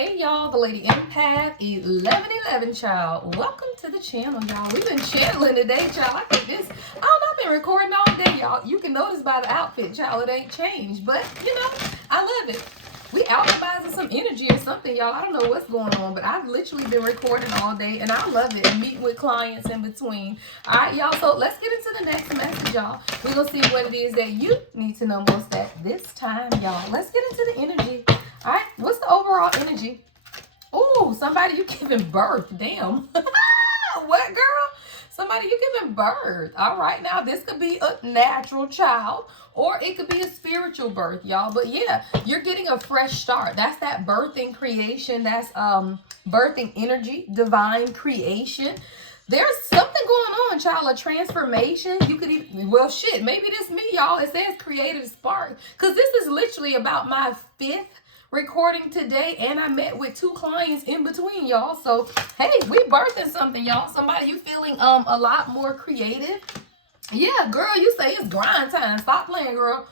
Hey y'all, the Lady Empath 1111 child. Welcome to the channel, y'all. We've been channeling today, child. I think this, I don't know, I've been recording all day, y'all. You can notice by the outfit, child, it ain't changed. But, you know, I love it. We alchemizing some energy or something, y'all. I don't know what's going on, but I've literally been recording all day, and I love it. And meeting with clients in between. All right, y'all, so let's get into the next message, y'all. We're going to see what it is that you need to know most at this time, y'all. Let's get into the energy. All right, what's the overall energy? Oh, somebody, you giving birth. Damn. What, girl? Somebody, you giving birth. All right, now this could be a natural child or it could be a spiritual birth, y'all. But yeah, you're getting a fresh start. That's that birthing creation. That's birthing energy, divine creation. There's something going on, child, a transformation. You could even, well, shit, maybe this me, y'all. It says creative spark. Because this is literally about my 5th recording today, and I met with 2 clients in between, y'all. So hey, we birthing something, y'all. Somebody, you feeling a lot more creative? Yeah, girl, you say it's grind time. Stop playing, girl.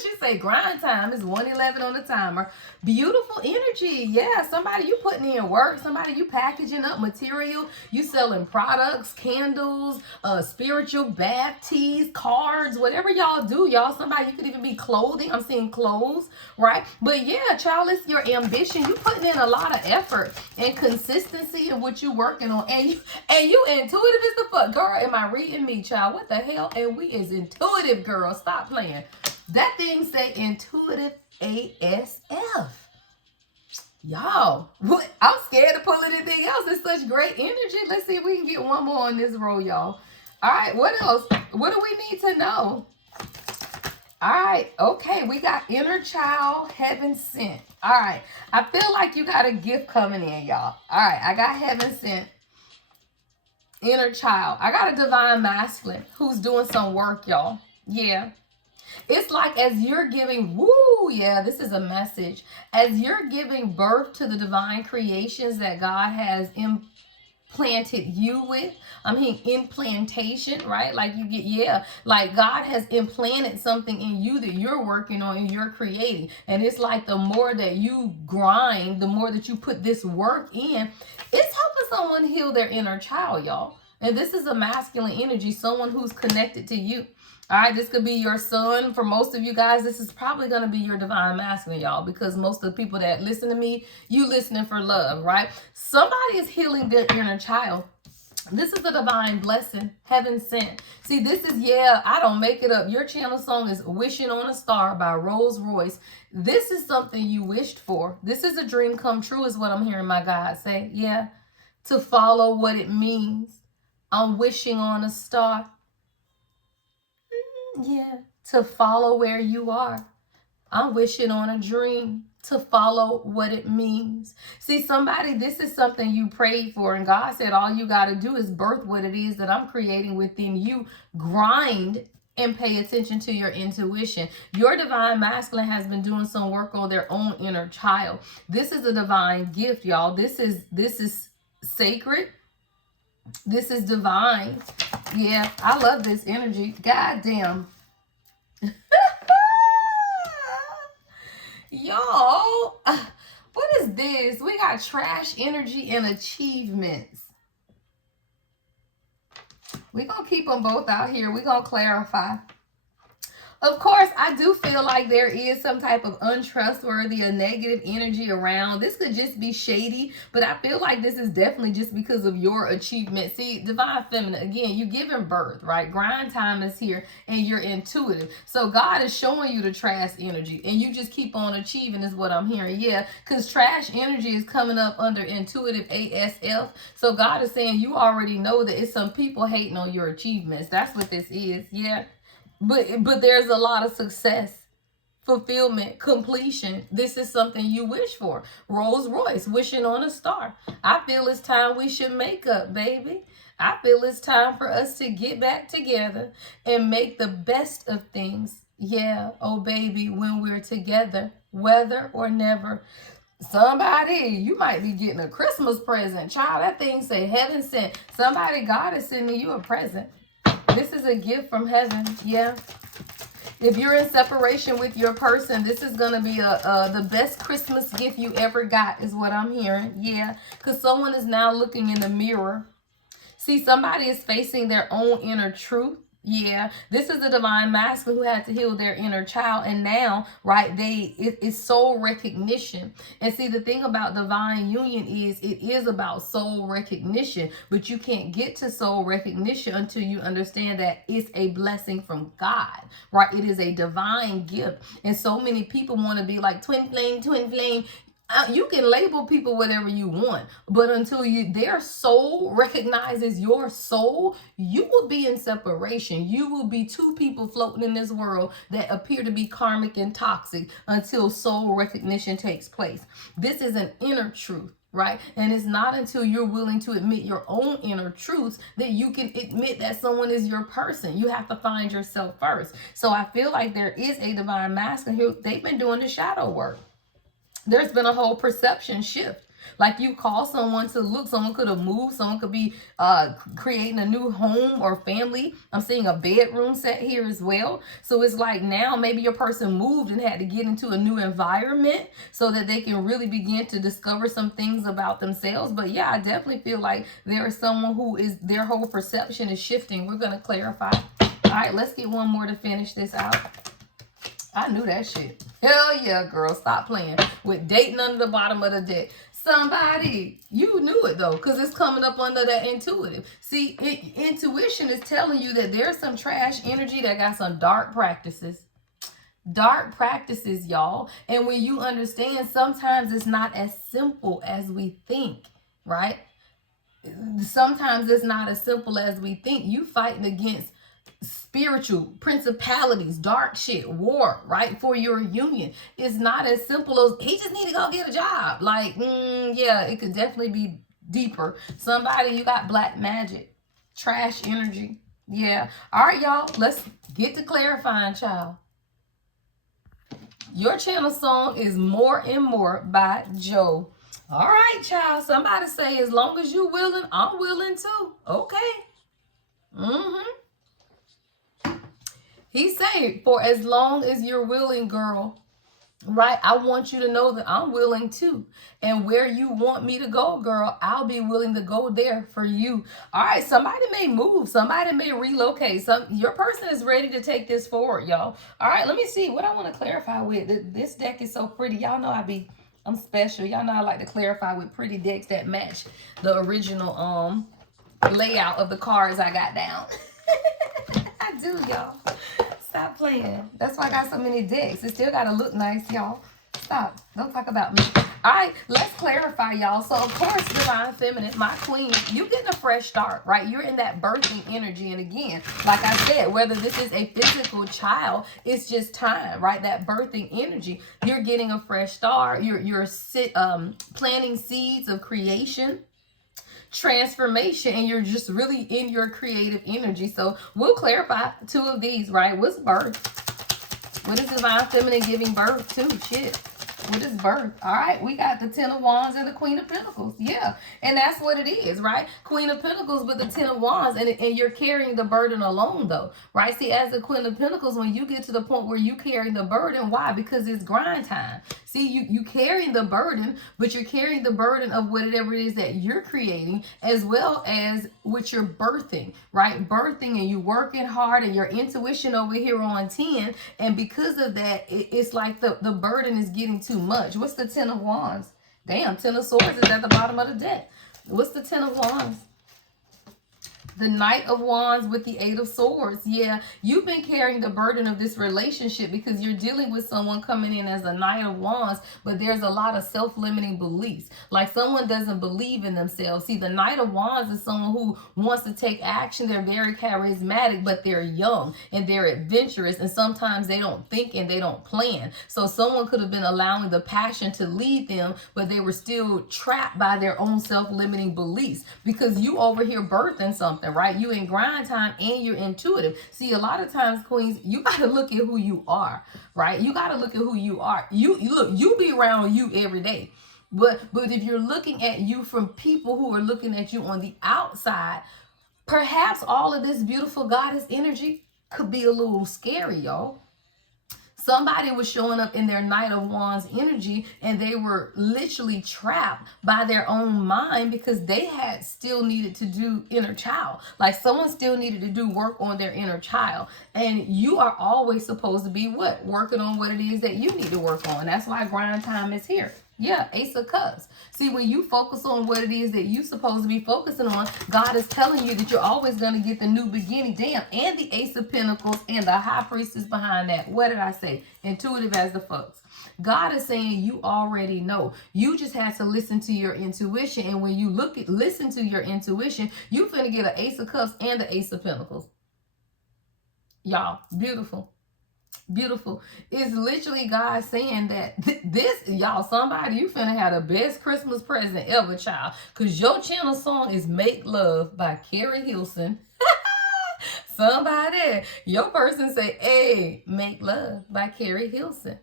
She say grind time is 1:11 on the timer. Beautiful energy. Yeah, somebody, you putting in work. Somebody, you packaging up material. You selling products, candles, spiritual bath teas, cards, whatever y'all do, y'all. Somebody, you could even be clothing. I'm seeing clothes, right? But yeah, child, it's your ambition. You putting in a lot of effort and consistency in what you working on. And you intuitive as the fuck. Girl, am I reading me, child? What the hell? And we is intuitive, girl. Stop playing. That thing say intuitive ASF. Y'all, what? I'm scared to pull anything else. It's such great energy. Let's see if we can get one more on this roll, y'all. All right, what else? What do we need to know? All right, okay, we got inner child, heaven sent. All right, I feel like you got a gift coming in, y'all. All right, I got heaven sent, inner child. I got a divine masculine who's doing some work, y'all. Yeah. It's like as you're giving, woo, yeah, this is a message. As you're giving birth to the divine creations that God has implanted you with, I mean, implantation, right? Like you get, yeah, like God has implanted something in you that you're working on and you're creating. And it's like the more that you grind, the more that you put this work in, it's helping someone heal their inner child, y'all. And this is a masculine energy, someone who's connected to you. All right, this could be your son. For most of you guys, this is probably going to be your divine masculine, y'all, because most of the people that listen to me, you listening for love, right? Somebody is healing their inner child. This is a divine blessing, heaven sent. See, this is, yeah, I don't make it up. Your channel song is Wishing on a Star by Rolls Royce. This is something you wished for. This is a dream come true is what I'm hearing my God say. Yeah, to follow what it means. I'm wishing on a star. Yeah, to follow where you are. I'm wishing on a dream, to follow what it means. See, somebody, this is something you prayed for, and God said all you got to do is birth what it is that I'm creating within you. Grind and pay attention to your intuition. Your divine masculine has been doing some work on their own inner child. This is a divine gift, y'all. This is sacred. This is divine. Yeah, I love this energy. God damn. Y'all, what is this? We got trash energy and achievements. We're going to keep them both out here. We're going to clarify. Of course, I do feel like there is some type of untrustworthy or negative energy around. This could just be shady, but I feel like this is definitely just because of your achievement. See, divine feminine, again, you giving birth, right? Grind time is here and you're intuitive. So God is showing you the trash energy and you just keep on achieving is what I'm hearing. Yeah, because trash energy is coming up under intuitive ASF. So God is saying you already know that it's some people hating on your achievements. That's what this is. Yeah. But there's a lot of success, fulfillment, completion. This is something you wish for. Rolls Royce, wishing on a star. I feel it's time we should make up, baby. I feel it's time for us to get back together and make the best of things. Yeah, oh baby, when we're together, whether or never. Somebody, you might be getting a Christmas present. Child, that thing say heaven sent. Somebody, God is sending you a present. This is a gift from heaven. Yeah. If you're in separation with your person, this is going to be the best Christmas gift you ever got is what I'm hearing. Yeah, because someone is now looking in the mirror. See, somebody is facing their own inner truth. Yeah, this is a divine masculine who had to heal their inner child, and now, right, it's soul recognition. And see, the thing about divine union is it is about soul recognition, but you can't get to soul recognition until you understand that it's a blessing from God, right? It is a divine gift, and so many people want to be like twin flame, twin flame. You can label people whatever you want, but until their soul recognizes your soul, you will be in separation. You will be two people floating in this world that appear to be karmic and toxic until soul recognition takes place. This is an inner truth, right? And it's not until you're willing to admit your own inner truths that you can admit that someone is your person. You have to find yourself first. So I feel like there is a divine masculine who they've been doing the shadow work. There's been a whole perception shift. Like you call someone to look, someone could have moved, someone could be creating a new home or family. I'm seeing a bedroom set here as well. So it's like now maybe your person moved and had to get into a new environment so that they can really begin to discover some things about themselves. But yeah, I definitely feel like there is someone who is, their whole perception is shifting. We're going to clarify. All right, let's get one more to finish this out. I knew that shit. Hell yeah, girl. Stop playing with dating under the bottom of the deck. Somebody, you knew it though, because it's coming up under that intuitive. See, intuition is telling you that there's some trash energy that got some dark practices. Dark practices, y'all. And when you understand, sometimes it's not as simple as we think, right? Sometimes it's not as simple as we think. You fighting against spiritual principalities, dark shit, war, right? For your union. It's not as simple as he just need to go get a job. Like, yeah, it could definitely be deeper. Somebody, you got black magic, trash energy. Yeah. All right, y'all, let's get to clarifying, child. Your channel song is More and More by Joe. All right, child. Somebody say, as long as you willing, I'm willing too. Okay. He said, for as long as you're willing, girl, right? I want you to know that I'm willing too. And where you want me to go, girl, I'll be willing to go there for you. All right, somebody may move. Somebody may relocate. Your person is ready to take this forward, y'all. All right, let me see what I want to clarify with. This deck is so pretty. Y'all know I'm special. Y'all know I like to clarify with pretty decks that match the original layout of the cards I got down. I do, y'all. Stop playing. That's why I got so many decks. It still gotta look nice, y'all. Stop. Don't talk about me. All right, let's clarify, y'all. So, of course, divine feminine, my queen, you getting a fresh start, right? You're in that birthing energy. And again, like I said, whether this is a physical child, it's just time, right? That birthing energy. You're getting a fresh start. You're planting seeds of creation, transformation, and you're just really in your creative energy. So we'll clarify two of these, right? What's birth? What is divine feminine giving birth to? Shit. What is birth? All right, we got the 10 of Wands and the Queen of Pentacles. Yeah, and that's what it is, right? Queen of Pentacles with the 10 of Wands, and you're carrying the burden alone, though, right? See, as the Queen of Pentacles, when you get to the point where you carry the burden, why? Because it's grind time. See, you carrying the burden, but you're carrying the burden of whatever it is that you're creating, as well as what you're birthing, right? Birthing, and you working hard, and your intuition over here on 10, and because of that, it's like the burden is getting too much. What's the 10 of Wands? Damn, 10 of Swords is at the bottom of the deck. What's the 10 of Wands? The Knight of Wands with the 8 of Swords. Yeah, you've been carrying the burden of this relationship because you're dealing with someone coming in as a Knight of Wands, but there's a lot of self-limiting beliefs. Like someone doesn't believe in themselves. See, the Knight of Wands is someone who wants to take action. They're very charismatic, but they're young and they're adventurous, and sometimes they don't think and they don't plan. So someone could have been allowing the passion to lead them, but they were still trapped by their own self-limiting beliefs because you over here birthing something, right? You in grind time and you're intuitive. See, a lot of times, queens, you got to look at who you are, right? You got to look at who you are. You be around you every day. But if you're looking at you from people who are looking at you on the outside, perhaps all of this beautiful goddess energy could be a little scary, y'all. Somebody was showing up in their Knight of Wands energy, and they were literally trapped by their own mind because they had still needed to do inner child. Like someone still needed to do work on their inner child. And you are always supposed to be what? Working on what it is that you need to work on. That's why grind time is here. Yeah, Ace of Cups. See, when you focus on what it is that you're supposed to be focusing on, God is telling you that you're always going to get the new beginning. Damn, and the Ace of Pentacles and the High Priestess behind that. What did I say? Intuitive as the fucks. God is saying you already know. You just have to listen to your intuition. And when you listen to your intuition, you're finna get an Ace of Cups and the Ace of Pentacles. Y'all, beautiful. Beautiful. It's literally God saying that this, y'all, somebody, you finna have the best Christmas present ever, child. Because your channel song is Make Love by Carrie Hilson. Somebody, your person say, hey, Make Love by Carrie Hilson.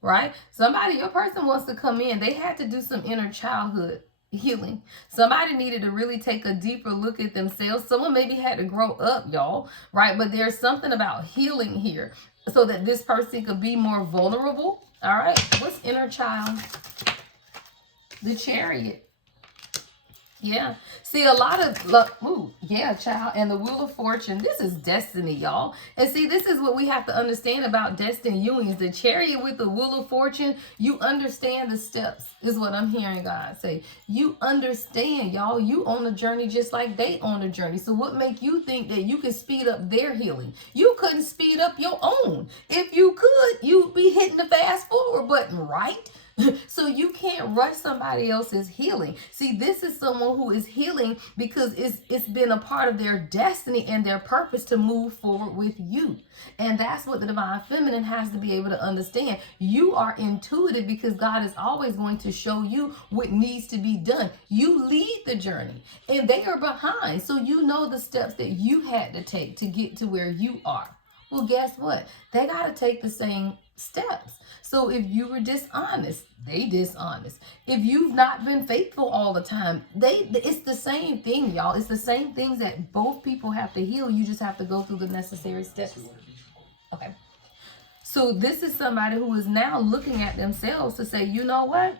Right? Somebody, your person wants to come in. They had to do some inner childhood healing. Somebody needed to really take a deeper look at themselves. Someone maybe had to grow up, y'all. Right? But there's something about healing here, so that this person could be more vulnerable. All right. What's inner child? The Chariot. Yeah. See, a lot of luck. Ooh, yeah, child. And the Wheel of Fortune. This is destiny, y'all. And see, this is what we have to understand about destiny unions. The Chariot with the Wheel of Fortune, you understand the steps, is what I'm hearing God say. You understand, y'all. You on a journey just like they on a journey. So what make you think that you can speed up their healing? You couldn't speed up your own. If you could, you'd be hitting the fast forward button, right? So you can't rush somebody else's healing. See, this is someone who is healing because it's been a part of their destiny and their purpose to move forward with you. And that's what the Divine Feminine has to be able to understand. You are intuitive because God is always going to show you what needs to be done. You lead the journey and they are behind. So you know the steps that you had to take to get to where you are. Well, guess what? They got to take the same steps. So if you were dishonest, they dishonest. If you've not been faithful all the time, it's the same thing, y'all. It's the same things that both people have to heal. You just have to go through the necessary steps. Okay. So this is somebody who is now looking at themselves to say, you know what?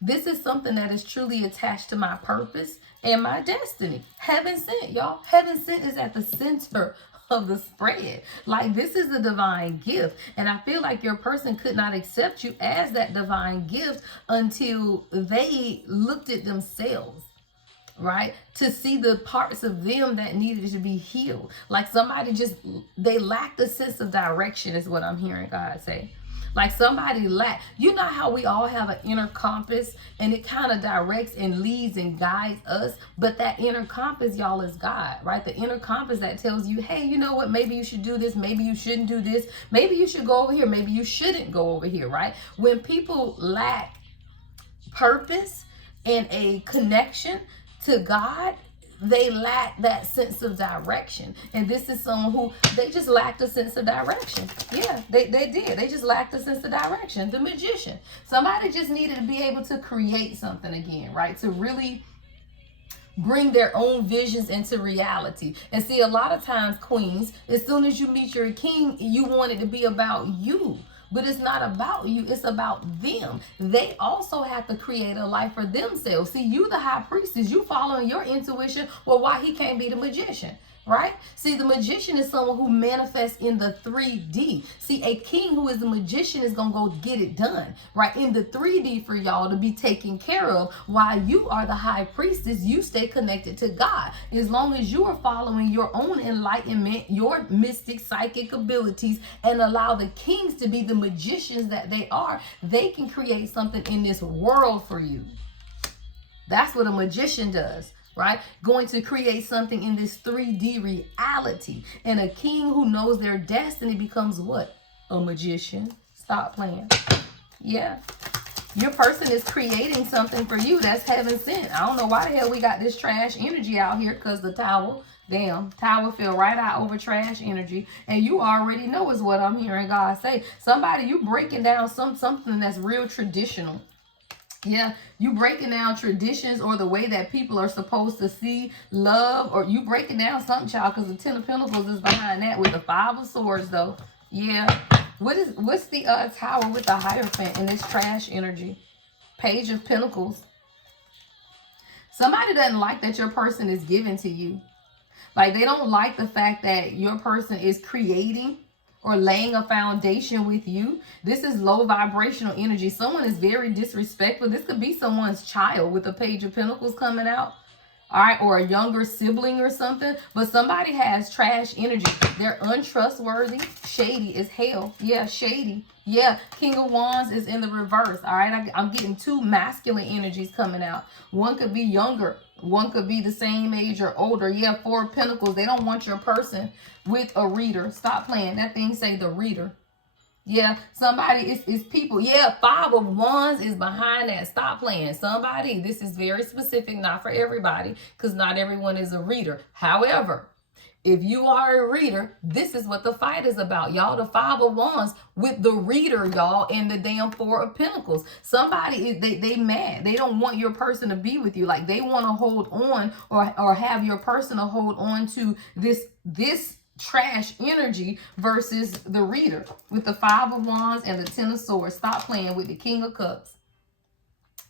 This is something that is truly attached to my purpose and my destiny. Heaven sent, y'all. Heaven sent is at the center of the spread. Like, this is a divine gift, and I feel like your person could not accept you as that divine gift until they looked at themselves, right, to see the parts of them that needed to be healed. Like somebody they lacked a sense of direction, is what I'm hearing God say. Like somebody you know how we all have an inner compass and it kind of directs and leads and guides us, but that inner compass, y'all, is God, right? The inner compass that tells you, hey, you know what, maybe you should do this, maybe you shouldn't do this, maybe you should go over here, maybe you shouldn't go over here, right? When people lack purpose and a connection to God, they lack that sense of direction. And this is someone who, they just lacked a sense of direction. Yeah, they did. They just lacked a sense of direction. The Magician. Somebody just needed to be able to create something again, right? To really bring their own visions into reality. And see, a lot of times, queens, as soon as you meet your king, you want it to be about you. But it's not about you, it's about them. They also have to create a life for themselves. See, you the High Priestess, you following your intuition. Well, why he can't be the Magician, right? See, the Magician is someone who manifests in the 3D. See, a king who is the Magician is gonna go get it done, right? In the 3D for y'all to be taken care of, while you are the High Priestess, you stay connected to God. As long as you are following your own enlightenment, your mystic psychic abilities, and allow the kings to be the magicians that they are, they can create something in this world for you. That's what a magician does. Right? Going to create something in this 3D reality. And a king who knows their destiny becomes what? A magician. Stop playing. Yeah. Your person is creating something for you that's heaven sent. I don't know why the hell we got this trash energy out here, because the Tower, damn, Tower fell right out over trash energy. And you already know is what I'm hearing God say. Somebody, you breaking down something that's real traditional. Yeah, you breaking down traditions or the way that people are supposed to see love, or you breaking down something, child, because the 10 of Pentacles is behind that with the 5 of Swords, though. Yeah, What's the Tower with the Hierophant in this trash energy? Page of Pentacles. Somebody doesn't like that your person is given to you. Like, they don't like the fact that your person is creating or laying a foundation with you. This is low vibrational energy. Someone is very disrespectful. This could be someone's child with the Page of Pentacles coming out. All right, or a younger sibling or something. But somebody has trash energy. They're untrustworthy. Shady as hell. Yeah, shady. Yeah, King of Wands is in the reverse. All right, I'm getting two masculine energies coming out. One could be younger. One could be the same age or older. Yeah, Four of Pentacles. They don't want your person with a reader. Stop playing. That thing say the reader. Yeah, somebody is people. Yeah, Five of Wands is behind that. Stop playing. Somebody, this is very specific, not for everybody, because not everyone is a reader. However, if you are a reader, this is what the fight is about, y'all. The Five of Wands with the reader, y'all, and the damn Four of Pentacles. Somebody is they mad. They don't want your person to be with you. Like, they want to hold on or have your person to hold on to this trash energy versus the reader with the Five of Wands and the Ten of Swords. Stop playing with the King of Cups.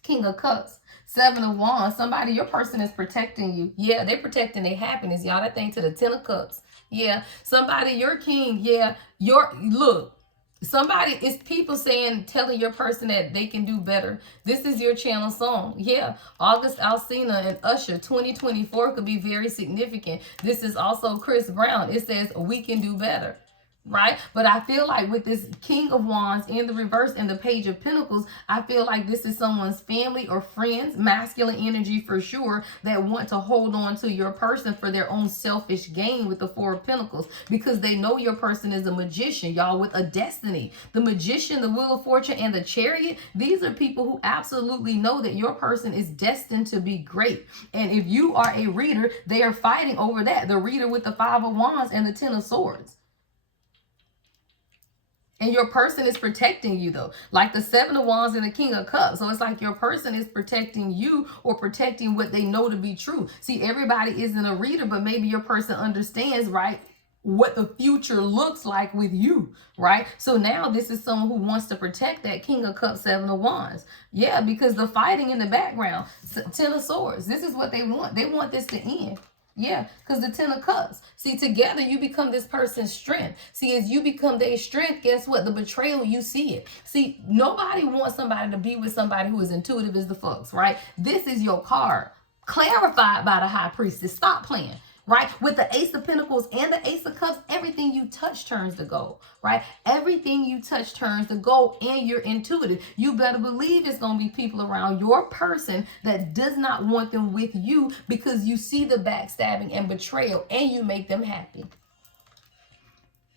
King of Cups. Seven of Wands. Somebody, your person is protecting you. Yeah, they're protecting their happiness, y'all. That thing to the Ten of Cups. Yeah, somebody, your king. Yeah, look. Somebody, it's people telling your person that they can do better. This is your channel song. Yeah, August Alsina and Usher 2024 could be very significant. This is also Chris Brown. It says we can do better. Right? But I feel like with this King of Wands in the reverse and the Page of Pentacles, I feel like this is someone's family or friends, masculine energy for sure, that want to hold on to your person for their own selfish gain with the Four of Pentacles, because they know your person is a magician, y'all, with a destiny. The Magician, the Wheel of Fortune, and the Chariot, these are people who absolutely know that your person is destined to be great. And if you are a reader, they are fighting over that. The reader with the Five of Wands and the Ten of Swords. And your person is protecting you, though. Like the Seven of Wands and the King of Cups. So it's like your person is protecting you or protecting what they know to be true. See, everybody isn't a reader, but maybe your person understands, right, what the future looks like with you, right? So now this is someone who wants to protect that King of Cups, Seven of Wands. Yeah, because the fighting in the background. Ten of Swords. This is what they want. They want this to end. Yeah, because the Ten of Cups. See, together you become this person's strength. See, as you become their strength, guess what? The betrayal, you see it. See, nobody wants somebody to be with somebody who is intuitive as the fucks, right? This is your card. Clarified by the High Priestess. Stop playing. Right? With the Ace of Pentacles and the Ace of Cups, everything you touch turns to gold, right? Everything you touch turns to gold, and you're intuitive. You better believe it's going to be people around your person that does not want them with you, because you see the backstabbing and betrayal and you make them happy.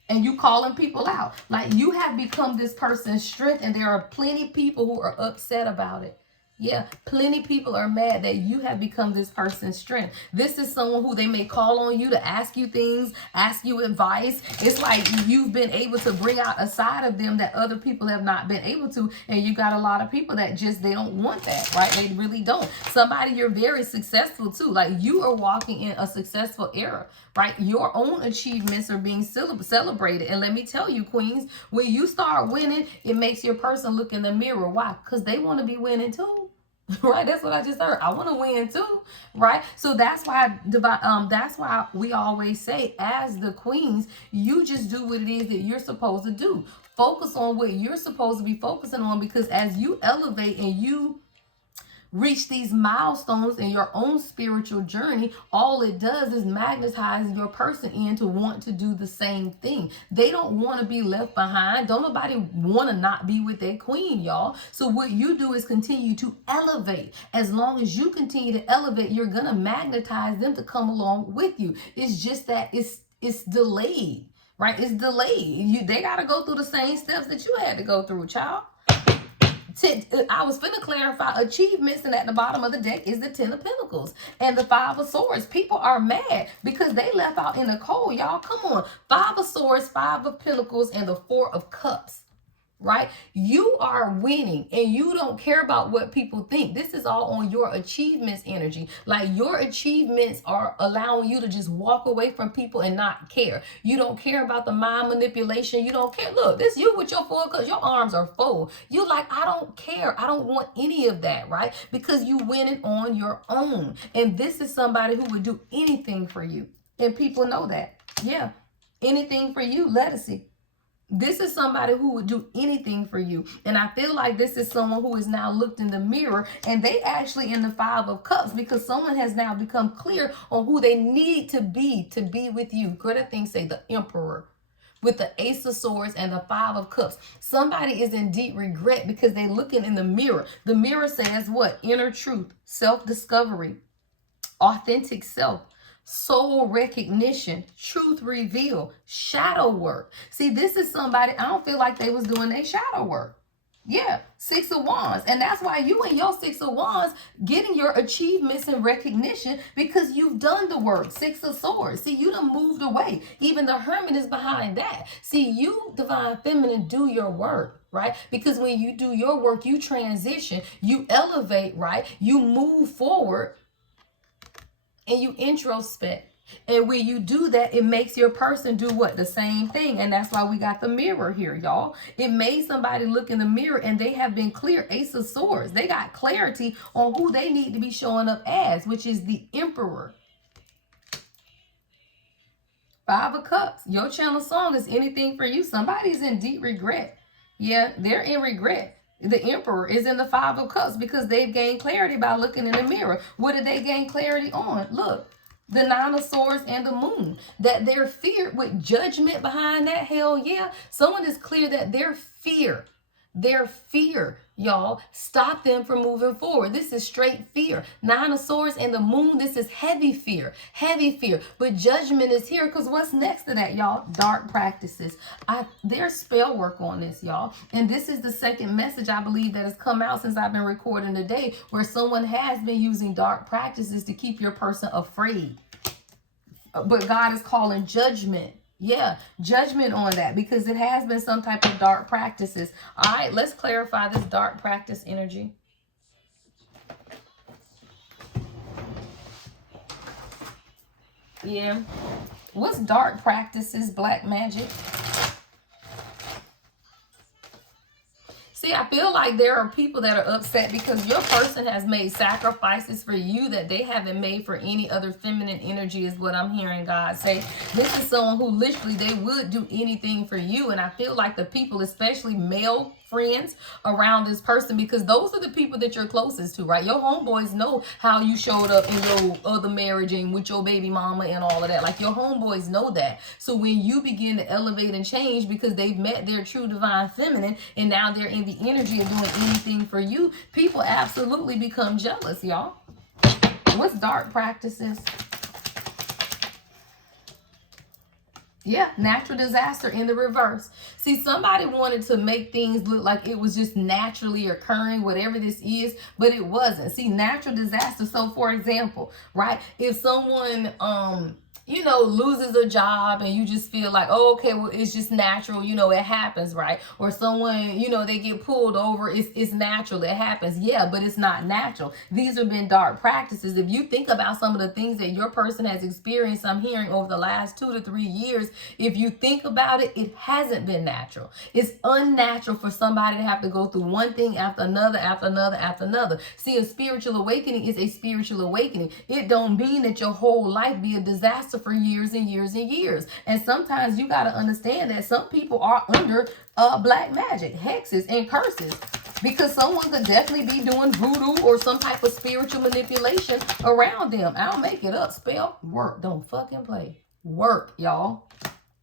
And you calling people out. Like, you have become this person's strength, and there are plenty of people who are upset about it. Yeah, plenty of people are mad that you have become this person's strength. This is someone who they may call on you to ask you things, ask you advice. It's like you've been able to bring out a side of them that other people have not been able to. And you got a lot of people that just, they don't want that, right? They really don't. Somebody, you're very successful too. Like, you are walking in a successful era, right? Your own achievements are being celebrated. And let me tell you, queens, when you start winning, it makes your person look in the mirror. Why? Because they want to be winning too. Right, that's what I just heard. I want to win too, right? So that's why we always say, as the queens, you just do what it is that you're supposed to do. Focus on what you're supposed to be focusing on, because as you elevate and you reach these milestones in your own spiritual journey, all it does is magnetize your person in to want to do the same thing. They don't want to be left behind. Don't nobody want to not be with their queen, y'all. So what you do is continue to elevate. As long as you continue to elevate, you're going to magnetize them to come along with you. It's just that it's delayed, right? It's delayed. They got to go through the same steps that you had to go through, child. I was finna clarify achievements, and at the bottom of the deck is the Ten of Pentacles and the Five of Swords. People are mad because they left out in the cold, y'all. Come on. Five of Swords, Five of Pentacles, and the Four of Cups. right? You are winning and you don't care about what people think. This is all on your achievements energy. Like your achievements are allowing you to just walk away from people and not care. You don't care about the mind manipulation. You don't care. Look, this you with your full cups. Your arms are full. You like, I don't care. I don't want any of that, right? Because you winning on your own. And this is somebody who would do anything for you. And people know that. Yeah. Anything for you, Legacy. This is somebody who would do anything for you. And I feel like this is someone who is now looked in the mirror and they actually in the 5 of Cups because someone has now become clear on who they need to be with you. Good at things say the Emperor with the Ace of Swords and the 5 of Cups. Somebody is in deep regret because they're looking in the mirror. The mirror says what? Inner truth, self-discovery, authentic self, soul recognition, truth reveal, shadow work. See, this is somebody, I don't feel like they was doing their shadow work. Yeah, 6 of Wands. And that's why you and your 6 of Wands getting your achievements and recognition because you've done the work. 6 of Swords. See, you done moved away. Even the Hermit is behind that. See, you, Divine Feminine, do your work, right? Because when you do your work, you transition, you elevate, right? You move forward. And you introspect. And when you do that, it makes your person do what? The same thing. And that's why we got the mirror here, y'all. It made somebody look in the mirror and they have been clear. Ace of Swords. They got clarity on who they need to be showing up as, which is the Emperor. 5 of Cups. Your channel song is anything for you. Somebody's in deep regret. Yeah, they're in regret. The Emperor is in the 5 of Cups because they've gained clarity by looking in the mirror. What did they gain clarity on? Look, the 9 of Swords and the Moon. That they're feared with judgment behind that. Hell yeah. Someone is clear that their fear, y'all, stop them from moving forward. This is straight fear. 9 of Swords and the Moon, this is heavy fear. But judgment is here because what's next to that, y'all? Dark practices. There's spell work on this, y'all. And this is the second message I believe that has come out since I've been recording today where someone has been using dark practices to keep your person afraid. But God is calling judgment. Yeah, judgment on that because it has been some type of dark practices. All right, let's clarify this dark practice energy. Yeah. What's dark practices, black magic? See, I feel like there are people that are upset because your person has made sacrifices for you that they haven't made for any other feminine energy is what I'm hearing God say. This is someone who literally, they would do anything for you. And I feel like the people, especially male friends around this person, because those are the people that you're closest to, right? Your homeboys know how you showed up in your other marriage and with your baby mama and all of that. Like your homeboys know that. So when you begin to elevate and change because they've met their true divine feminine and now they're in the energy of doing anything for you, people absolutely become jealous, y'all. What's dark practices? Yeah, natural disaster in the reverse. See, somebody wanted to make things look like it was just naturally occurring, whatever this is, but it wasn't. See, natural disaster. So, for example, right, if someone, you know, loses a job and you just feel like, oh, okay, well, it's just natural, you know, it happens, right? Or someone, you know, they get pulled over, it's natural, it happens. Yeah, but it's not natural. These have been dark practices. If you think about some of the things that your person has experienced, I'm hearing over the last 2 to 3 years, if you think about it, it hasn't been natural. It's unnatural for somebody to have to go through one thing after another, after another, after another. See, a spiritual awakening is a spiritual awakening. It don't mean that your whole life be a disaster for years and years and years. And sometimes you got to understand that some people are under black magic, hexes, and curses. Because someone could definitely be doing voodoo or some type of spiritual manipulation around them. I don't make it up. Spell work. Don't fucking play. Work, y'all.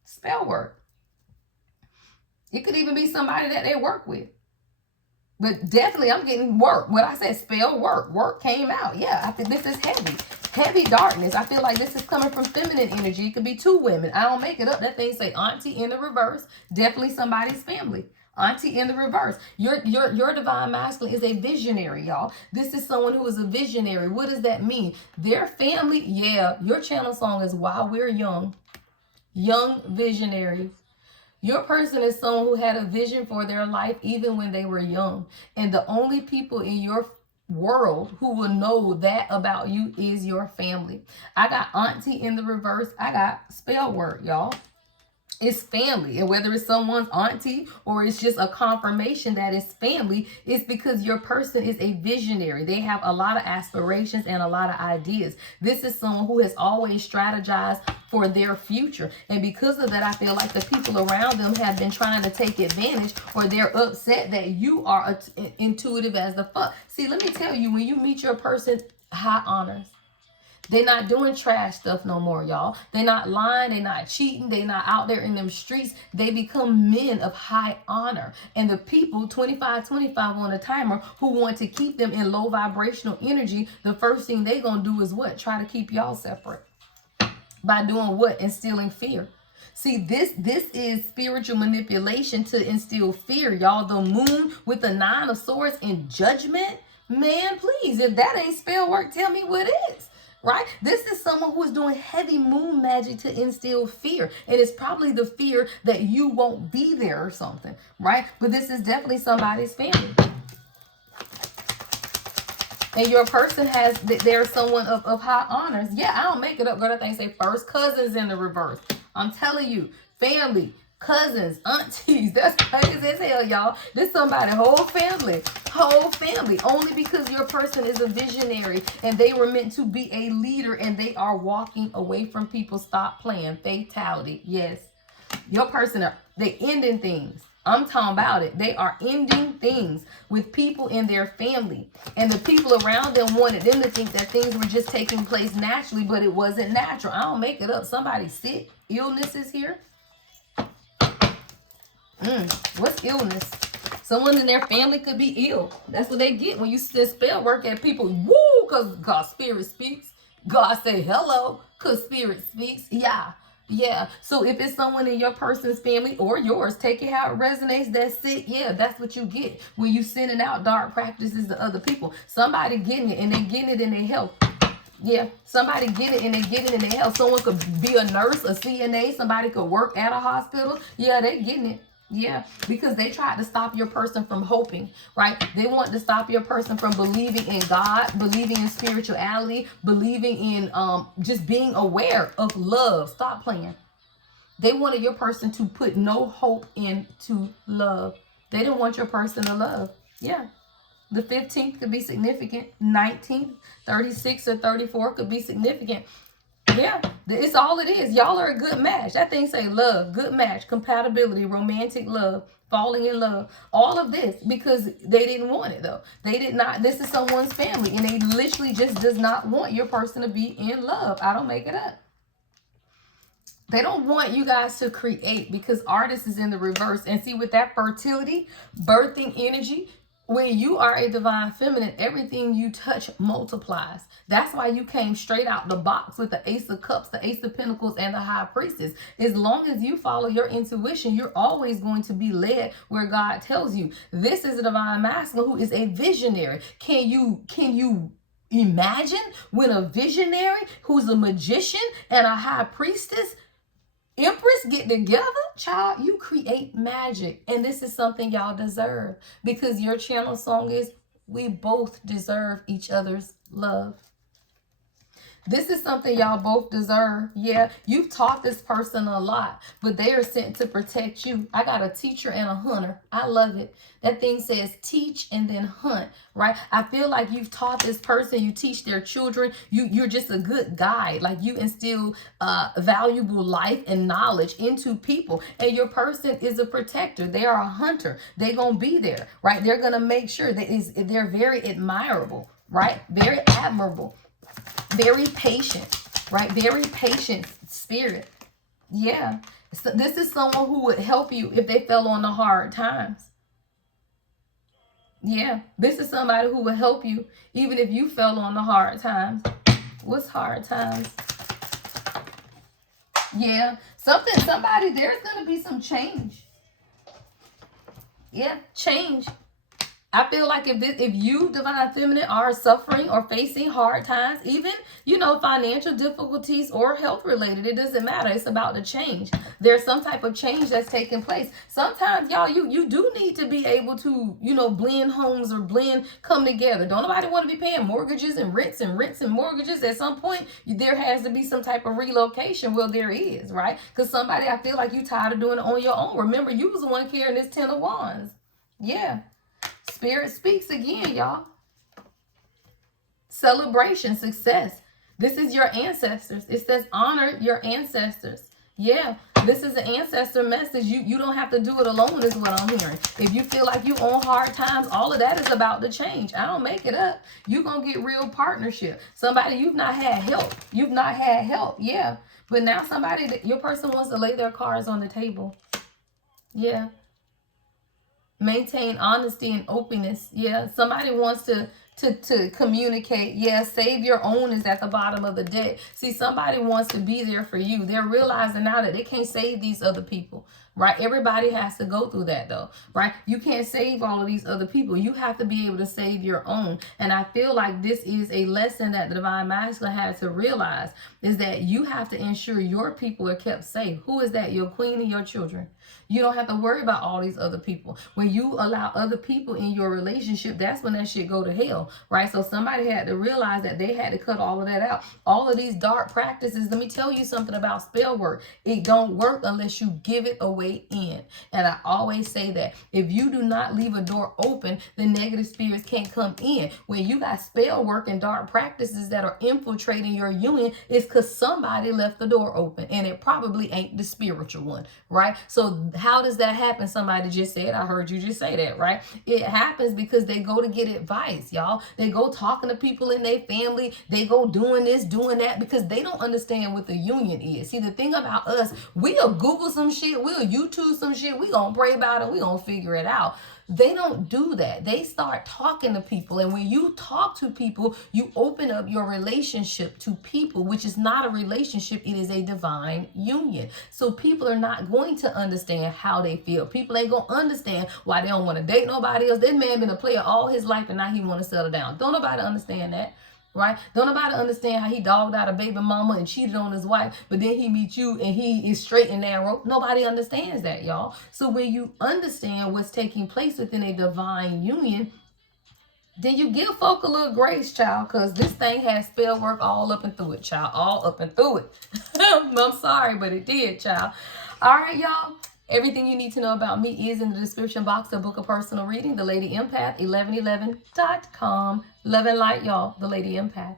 Spell work. It could even be somebody that they work with. But definitely I'm getting work. When I said spell work, work came out. Yeah, I think this is heavy. Heavy darkness. I feel like this is coming from feminine energy. It could be 2 women. I don't make it up. That thing say auntie in the reverse. Definitely somebody's family. Auntie in the reverse. Your divine masculine is a visionary, y'all. This is someone who is a visionary. What does that mean? Their family, yeah, your channel song is While We're Young. Young visionaries. Your person is someone who had a vision for their life even when they were young. And the only people in your world who will know that about you is your family. I got auntie in the reverse. I got spell word, y'all. It's family. And whether it's someone's auntie or it's just a confirmation that it's family, it's because your person is a visionary. They have a lot of aspirations and a lot of ideas. This is someone who has always strategized for their future. And because of that, I feel like the people around them have been trying to take advantage, or they're upset that you are intuitive as the fuck. See, let me tell you, when you meet your person, high honors. They're not doing trash stuff no more, y'all. They're not lying. They're not cheating. They're not out there in them streets. They become men of high honor. And the people, 25 on a timer, who want to keep them in low vibrational energy, the first thing they're going to do is what? Try to keep y'all separate. By doing what? Instilling fear. See, this is spiritual manipulation to instill fear, y'all. The moon with the 9 of swords in judgment. Man, please, if that ain't spell work, tell me what is. Right? This is someone who is doing heavy moon magic to instill fear. And it's probably the fear that you won't be there or something. Right? But this is definitely somebody's family. And your person has, they're someone of high honors. Yeah, I don't make it up. Girl, that thing say first cousins in the reverse. I'm telling you, family, cousins, aunties. That's crazy as hell, y'all. This somebody's whole family. Whole family. Only because your person is a visionary and they were meant to be a leader and they are walking away from people. Stop playing. Fatality. Yes. Your person, they ending things. I'm talking about it. They are ending things with people in their family. And the people around them wanted them to think that things were just taking place naturally, but it wasn't natural. I don't make it up. Somebody's sick. Illness is here. What's illness? Someone in their family could be ill. That's what they get when you spell work at people. Woo! Because God spirit speaks. God say hello. Because spirit speaks. Yeah. So if it's someone in your person's family or yours, take it how it resonates. That's it. Yeah, that's what you get when you sending out dark practices to other people. Somebody getting it and they getting it in their health. Yeah, somebody get it and they get it in their health. Someone could be a nurse, a CNA. Somebody could work at a hospital. Yeah, they getting it. Yeah, because they tried to stop your person from hoping, right? They want to stop your person from believing in God, believing in spirituality, believing in just being aware of love. Stop playing. They wanted your person to put no hope into love. They didn't want your person to love. Yeah. The 15th could be significant. 19th, 36 or 34 could be significant. Yeah, it's all it is. Y'all are a good match. That thing say love, good match, compatibility, romantic love, falling in love. All of this because they didn't want it though. They did not. This is someone's family and they literally just does not want your person to be in love. I don't make it up. They don't want you guys to create because artist is in the reverse. And see, with that fertility, birthing energy, when you are a divine feminine, everything you touch multiplies. That's why you came straight out the box with the Ace of Cups, the Ace of Pentacles, and the High Priestess. As long as you follow your intuition, you're always going to be led where God tells you. This is a divine masculine who is a visionary. Can you imagine when a visionary who's a magician and a high priestess Empress get together, child, you create magic. And this is something y'all deserve because your channel song is we both deserve each other's love. This is something y'all both deserve. Yeah, you've taught this person a lot, but they are sent to protect you. I got a teacher and a hunter. I love it. That thing says teach and then hunt, right? I feel like you've taught this person, you teach their children, you're just a good guide. Like you instill valuable life and knowledge into people. And your person is a protector. They are a hunter. They're going to be there, right? They're going to make sure that they're very admirable, right? Very admirable. Very patient, right? Very patient spirit. Yeah. So this is someone who would help you if they fell on the hard times. Yeah. This is somebody who would help you even if you fell on the hard times. What's hard times? Yeah. Somebody, there's going to be some change. Yeah. Change. I feel like if you, divine feminine, are suffering or facing hard times, even, financial difficulties or health related, it doesn't matter. It's about the change. There's some type of change that's taking place. Sometimes, y'all, you do need to be able to, blend homes or come together. Don't nobody want to be paying mortgages and rents and mortgages. At some point, there has to be some type of relocation. Well, there is, right? Because somebody, I feel like you tired of doing it on your own. Remember, you was the one carrying this 10 of wands. Yeah. Spirit speaks again, y'all. Celebration, success. This is your ancestors. It says honor your ancestors. Yeah, this is an ancestor message. You don't have to do it alone is what I'm hearing. If you feel like you on hard times, all of that is about to change. I don't make it up. You're going to get real partnership. Somebody you've not had help. You've not had help. Yeah. But now your person wants to lay their cards on the table. Yeah. Maintain honesty and openness. Yeah. Somebody wants to communicate. Yeah. Save your own is at the bottom of the deck. See, somebody wants to be there for you. They're realizing now that they can't save these other people. Right? Everybody has to go through that though. Right? You can't save all of these other people. You have to be able to save your own. And I feel like this is a lesson that the divine masculine has to realize, is that you have to ensure your people are kept safe. Who is that? Your queen and your children. You don't have to worry about all these other people. When you allow other people in your relationship, that's when that shit go to hell, right? So somebody had to realize that they had to cut all of that out. All of these dark practices, let me tell you something about spell work. It don't work unless you give it away in. And I always say that if you do not leave a door open, the negative spirits can't come in. When you got spell work and dark practices that are infiltrating your union, it's because somebody left the door open, and it probably ain't the spiritual one, right? So how does that happen? Somebody just said, I heard you just say that, right? It happens because they go to get advice, y'all. They go talking to people in their family. They go doing this, doing that, because they don't understand what the union is. See, the thing about us, we'll Google some shit, we'll YouTube some shit, we gonna pray about it, we gonna figure it out. They don't do that. They start talking to people. And when you talk to people, you open up your relationship to people, which is not a relationship. It is a divine union. So people are not going to understand how they feel. People ain't going to understand why they don't want to date nobody else. That man been a player all his life and now he want to settle down. Don't nobody understand that. Right? Don't nobody understand how he dogged out a baby mama and cheated on his wife, but then he meets you and he is straight and narrow. Nobody understands that, y'all. So when you understand what's taking place within a divine union, then you give folk a little grace, child, because this thing has spell work all up and through it, child. All up and through it. I'm sorry, but it did, child. All right, y'all. Everything you need to know about me is in the description box of Book of Personal Reading, The Lady Empath, 1111.com. Love and light, y'all. The Lady Empath.